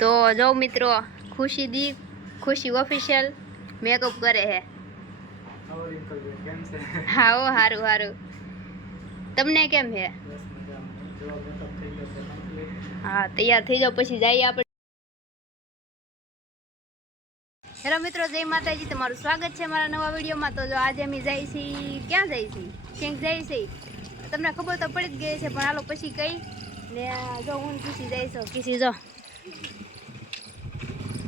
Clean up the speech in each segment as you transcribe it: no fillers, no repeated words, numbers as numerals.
તો જો મિત્રો ખુશી દી ખુશી ઓફિશિયલ મેકઅપ કરે હે. હા ઓ હારું હારું. તમને કેમ છે? હા તૈયાર થઈ જાવ પછી જઈએ આપણે. હેલો મિત્રો, જય માતાજી, તમારું સ્વાગત છે મારા નવા વિડીયોમાં. તો જો આજે અમે જઈએ છીએ, ક્યાં જઈએ છીએ? ક્યાંક જઈએ છીએ, તમને ખબર તો પડી જ ગઈ છે, પણ હાલો પછી કઈ ને. જો હું ખુશી જઈશું, ખુશી જો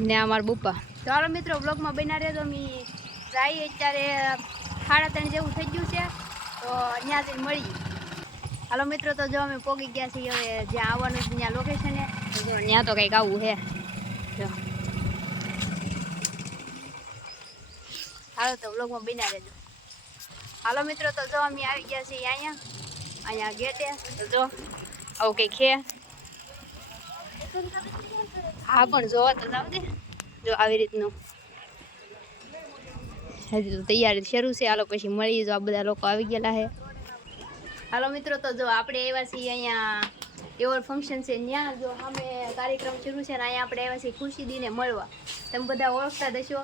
ને અમારા બુપ્પા. તો હાલો મિત્રો બ્લોગમાં બન્યા રહેજો. અમે જઈએ અત્યારે 3:30 જેવું થઈ ગયું છે, તો ત્યાં જઈને મળી. હાલો મિત્રો, તો જો અમે પોગી ગયા છીએ. હવે જ્યાં આવવાનું છે ત્યાં લોકેશન છે, તો ત્યાં તો કંઈક આવું છે. જો હાલો તો વ્લોગમાં બન્યા રહેજો. હાલો મિત્રો, તો જો અમે આવી ગયા છીએ અહીંયા ગેટે. તો જો આવું કંઈક છે. હા પણ જોવા તો જાવ દે. જો આવી રીતનું હજી તો તૈયારી શરૂ છે. હાલો પછી મળી. જો આ બધા લોકો આવી ગયેલા છે. હાલો મિત્રો, તો જો આપણે આવ્યા છીએ અહીંયા એવોર્ડ ફંક્શન છે ત્યાં. જો સામે કાર્યક્રમ શરૂ છે ને અહીંયા આપણે આવ્યા છીએ ખુશી દીને મળવા. તમે બધા ઓળખતા દશો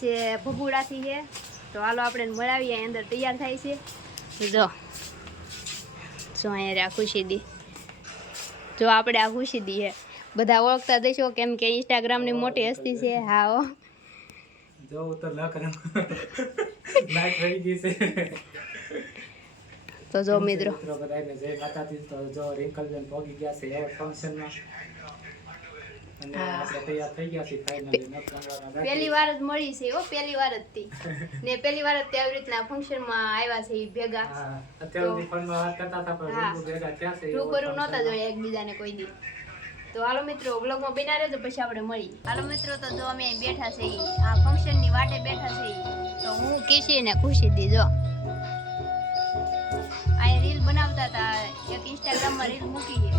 છે, ભગુડાથી છે. તો હાલો આપણે મળાવીએ. અંદર તૈયાર થાય છે. જો અહીંયા આ ખુશી દી. જો આપણે આ ખુશી દી છે, બધા ઓળખતા દશો કેમ કે ઇન્સ્ટાગ્રામની મોટી હસ્તી છે. હા હો જો તો લાઈટ રહી ગઈ છે. તો જો મિત્રો બધાને જય માતાજી. તો જો રિંકલબેન પહોંચી ગયા છે એવોર્ડ ફંક્શનમાં અને આપણે તૈયાર થઈ ગયા છે ફાઇનલી. પહેલી વાર જ મળી છે. પહેલી વાર જ હતી ને પહેલી વાર જ તે આવી રીતના ફંક્શનમાં આવ્યા છે ભેગા. અત્યાર સુધી ફોનમાં વાત કરતા હતા પણ રૂબરૂ ભેગા થયા છે. રૂબરૂ નહોતા જોયા એકબીજાને કોઈ દી. તો હાલો મિત્રો બ્લોગમાં બન્યા રહેજો, પછી આપણે મળી. હાલો મિત્રો, તો જો અમે બેઠા છે આ ફંક્શનની વાટે બેઠા છે. તો હું કિશી ને ખુશી દી જો અહીંયા રીલ બનાવતા હતા. એક ઇન્સ્ટાગ્રામમાં રીલ મૂકી છે.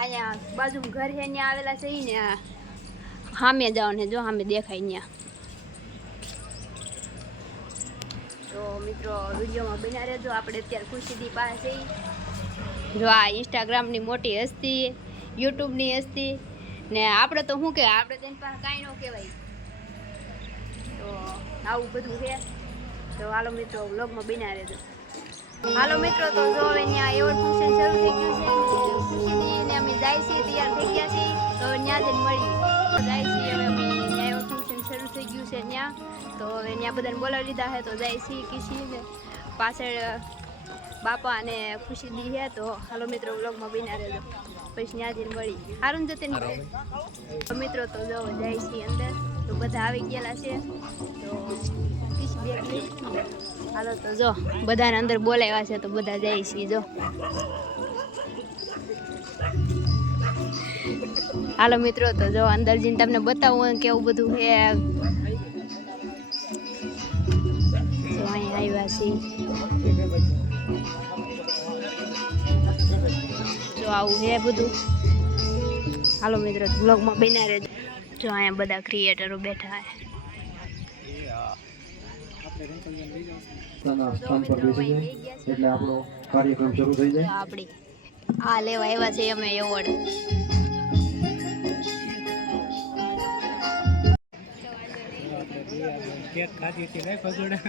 અહીંયા બાજુમાં ઘર છે ત્યાં આવેલા છે ને સામે જાઓ ને જો સામે દેખાય ત્યાં. તો મિત્રો વિડીયોમાં બન્યા રહેજો. આપણે અત્યારે ખુશી દી પાસે જો આ ઇન્સ્ટાગ્રામની મોટી હસ્તી, યુટ્યુબની હસ્તી ને આપણે તો શું કહેવાય, આપણે તેની પાસે કાંઈ ન કહેવાય. તો આવું બધું છે. તો હાલો મિત્રો વ્લોગમાં બન્યા રહેજો. હાલો મિત્રો, તો જો હવે ત્યાં એવોર્ડ ફંક્શન શરૂ થઈ ગયું છે. ખુશીને અમે જાય છીએ, તૈયાર થઈ ગયા છીએ. તો ત્યાં જઈને મળી જાય છીએ. હવે અમે ત્યાં એવોર્ડ ફંક્શન શરૂ થઈ ગયું છે ત્યાં. તો હવે ત્યાં બધાને બોલાવી લીધા છે. તો જાય છીએ કિશીને પાછળ બાપા અને ખુશી દી છે. તો હાલો મિત્રો વ્લોગમાં બન્યા રહેજો, પછી ત્યાં જઈને મળી. હારું જતી મિત્રો, તો જો જાય છીએ અંદર. તો બધા આવી ગયેલા છે. તો હાલો તો જો બધાને અંદર બોલાવ્યા છે. તો બધા જાય છીએ. જો હાલો મિત્રો, તો જો અંદર જઈને તમને બતાવું કેવું બધું છે. તો અહીં આવ્યા છીએ. જો આવું છે બધું. હાલો મિત્રો બ્લોગમાં બન્યા રહેજો. જો અહીંયા બધા ક્રિએટરો બેઠા છે. એટલે આપણો કાર્યક્રમ શરૂ થઈ જાય. આપણી આ લેવા આવ્યા છે અમે એવોર્ડ. કેક ખાધી હતી ને ભગોડા.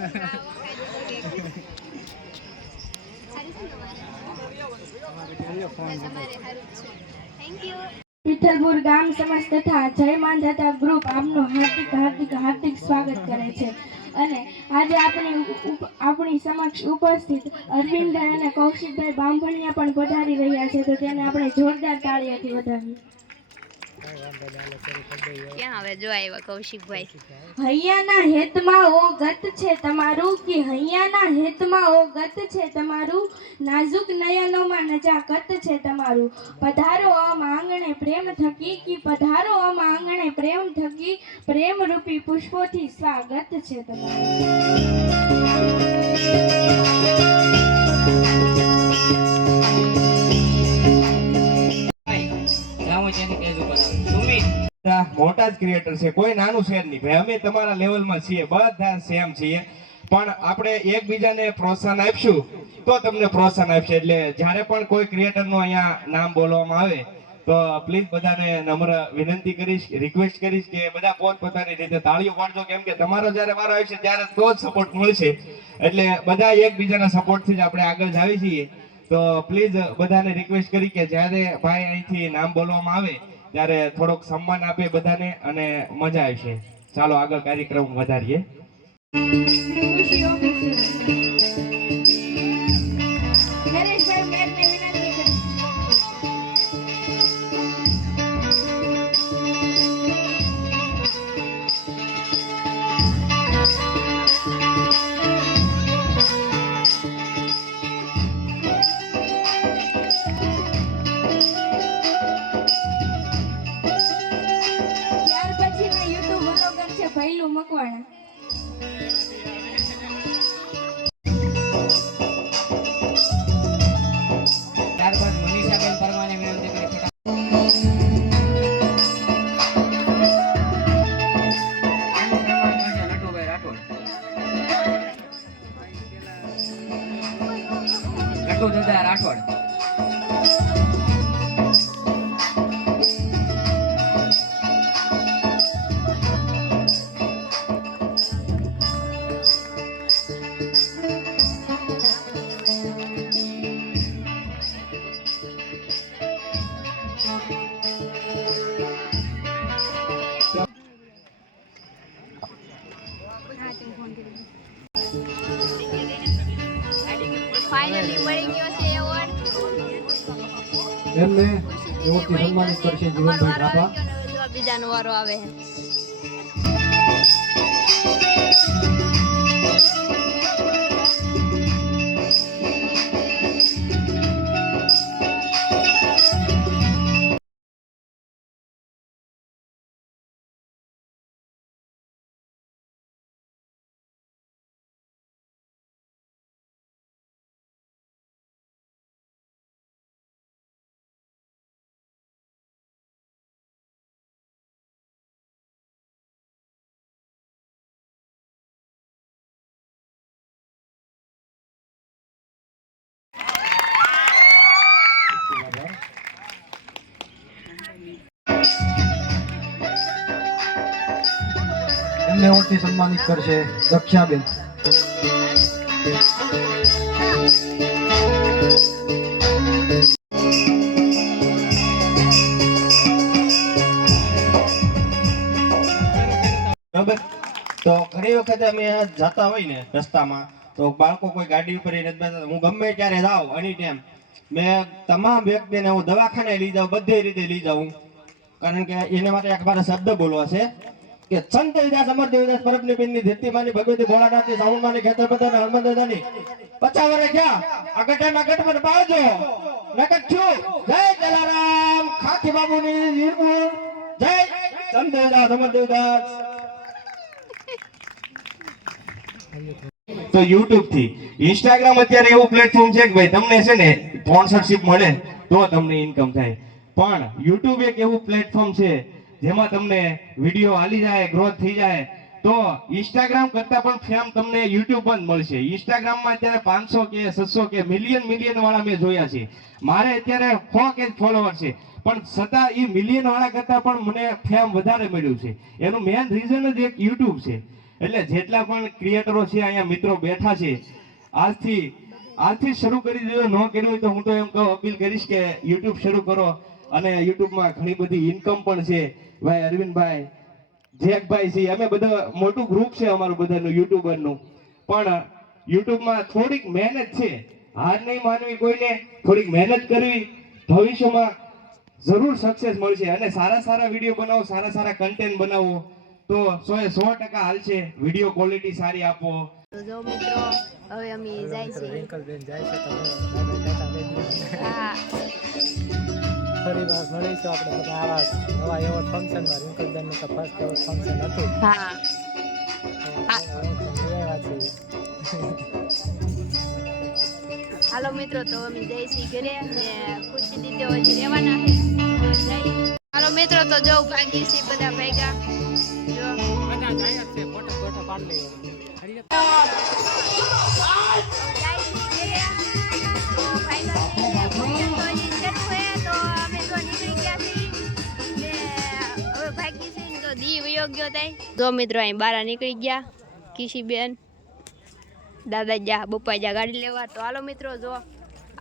વિઠ્ઠલપુર ગામ સમાજ તથા જય માંધાતા ગ્રુપ આપનું હાર્દિક સ્વાગત કરે છે. અને આજે આપણી સમક્ષ ઉપસ્થિત અરવિંદભાઈ અને કૌશિકભાઈ બામભણિયા પણ પધારી રહ્યા છે. તો તેને આપણે જોરદાર તાળીઓથી વધાવીએ. ક્યાં હવે જો આવ્યા કૌશિકભાઈ. હૈયાના હેતમાં ઓ ગત છે તમારું, કે હૈયાના હેતમાં ઓ ગત છે તમારું, નાજુક નયનોમાં નજાકત છે તમારું. પધારો આમ આંગણે પ્રેમ થકી, કે પધારો આમ આંગણે પ્રેમ થકી, પ્રેમ રૂપી પુષ્પોથી સ્વાગત છે તમારું. મોટા જ ક્રિએટર છે, કોઈ નાનું છે નહીં ભાઈ. અમે તમારા લેવલમાં છીએ, બધા સેમ છીએ. પણ આપણે એકબીજાને પ્રોત્સાહન આપશું તો તમને પ્રોત્સાહન આપશે. એટલે જ્યારે પણ કોઈ ક્રિએટરનું અહીંયા નામ બોલવામાં આવે તો પ્લીઝ બધાને નમ્ર વિનંતી કરીશ, રિક્વેસ્ટ કરીશ કે બધા પોતપોતાની રીતે તાળીઓ પાડજો, કેમ કે તમારો જ્યારે વારો આવશે ત્યારે તો જ સપોર્ટ મળશે. એટલે બધા એકબીજાના સપોર્ટથી જ આપણે આગળ જાવી છીએ. તો પ્લીઝ બધાને રિક્વેસ્ટ કરી કે જ્યારે ભાઈ અહીંથી નામ બોલવામાં આવે ત્યારે થોડોક સન્માન આપે બધાને અને મજા આવશે. ચાલો આગળ કાર્યક્રમ વધારીએ. ખુશીઓ નરેશભાઈ મેરને વિનંતી કરી. ત્યાર પછીના યુટ્યુબ વ્લોગર છે ભૈલું મકવાણા. ત્યારબાદ મનીષાબેન પરમાને વિનંતી કરી લટુ દાદા રાઠોડ. ફાઇનલી મળી ગયો છે એવોર્ડ. એમને એવોર્ડથી સન્માનિત કરશે તમારો જીવનભાઈ વારો રાભા. આવી ગયો ને હવે જો બીજાનો વારો આવે છે. એમને એવોર્ડથી સન્માનિત કરશે દક્ષાબેન. બરાબર. તો ઘણી વખતે અમે જતા હોય ને રસ્તામાં તો બાળકો કોઈ ગાડી ઉપર નથી બેસતા. હું ગમે ત્યારે જાઉં એની ટાઈમ મેં તમામ વ્યક્તિને હું દવાખાને લઈ જાઉં, બધી રીતે લઈ જાઉં, કારણ કે એને માટે એક મારા શબ્દ બોલવા છે કે સંત વિદાસ અમર દેવદાસ પરબની પિનની ધરતીમાની ભગવતી ભોળાનાથની સાઉન્ડમાની ખેતર પતાના હનુમાન દાદાની 50 વર્ષ ગયા આ ગઢના ગઢમાં પાળજો નકટ છું. જય જલારામ ખાખી બાબુની વીરપુર જય સંત દેવદાસ અમર દેવદાસ. તો YouTube થી Instagram અત્યારે એવું પ્લેટફોર્મ છે કે ભાઈ તમને છે ને સ્પોન્સરશિપ મળે તો તમને ઇન્કમ થાય, પણ YouTube એક એવું પ્લેટફોર્મ છે જેમાં તમને વિડીયો હાલી જાય, ગ્રોથ થઈ જાય. તો Instagram કરતા પણ ફેમ તમને YouTube માં જ મળશે. Instagram માં અત્યારે 500 કે 600 કે મિલિયન વાળા મેં જોયા છે. મારે અત્યારે 100 કે ફોલોવર છે, પણ છતાં એ મિલિયન વાળા કરતા પણ મને ફેમ વધારે મળ્યું છે. એનું મેઇન રીઝન જ એક YouTube છે. એટલે જેટલા પણ ક્રિએટરો છે અહીંયા મિત્રો બેઠા છે, આજથી શરૂ કરી દેજો. ન કર્યું હોય તો હું તો એમ કહું, અપીલ કરીશ કે YouTube શરૂ કરો. અને યુટ્યુબમાં ઘણી બધી ઇન્કમ પણ છે. ભાઈ અરવિંદભાઈ, જેકભાઈ છે, અમે બધા મોટું ગ્રુપ છે અમારું બધાનું યુટ્યુબરનું. પણ યુટ્યુબમાં થોડીક મહેનત છે, હાર નહીં માનવી કોઈને, થોડીક મહેનત કરવી, ભવિષ્યમાં જરૂર સક્સેસ મળશે. અને સારા વિડીયો બનાવો, સારા કન્ટેન્ટ બનાવો તો 100% હાલશે. વિડીયો ક્વોલિટી સારી આપો. તો જો મિત્રો હવે અમે જાય છે. રિંકલબેન જાય છે તો ટાટા લઈ દઈએ. હા ફરી વાર મળીશું આપણે બધા આવા નવા એવોર્ડ ફંક્શનમાં. રિંકલબેનનું તો ફર્સ્ટ એવોર્ડ ફંક્શન હતું. હા હાલો મિત્રો, તો અમે જઈ છીએ ઘરે અને ખુશી દીદી હજી રહેવાના છે. હાલો મિત્રો, તો જો ભાગી છીએ બધા ભેગા. જો બધા જાય છે, ફોટો પાડી લઈએ. જાય છીએ ઘરે. તો ફાઇનલી તો હજી શરૂ છે, તો અમે તો નીકળી ગયા દી વયો ગયો થાય. જો મિત્રો અહીં બહાર નીકળી ગયા કિશીબેન, દાદા જા બપ્પા જા ગાડી લેવા. તો હાલો મિત્રો, જો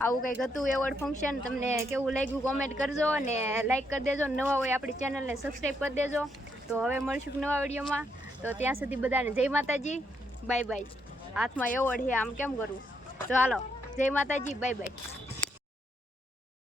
આવું કંઈક હતું એવોર્ડ ફંક્શન. તમને કેવું લાગ્યું કોમેન્ટ કરજો અને લાઈક કરી દેજો. નવા હોય આપણી ચેનલને સબસ્ક્રાઈબ કરી દેજો. તો હવે મળશું નવા વિડીયોમાં. તો ત્યાં સુધી બધાને જય માતાજી, બાય બાય. હાથમાં એવોર્ડ છે, આમ કેમ કરવું? તો હાલો, જય માતાજી, બાય બાય.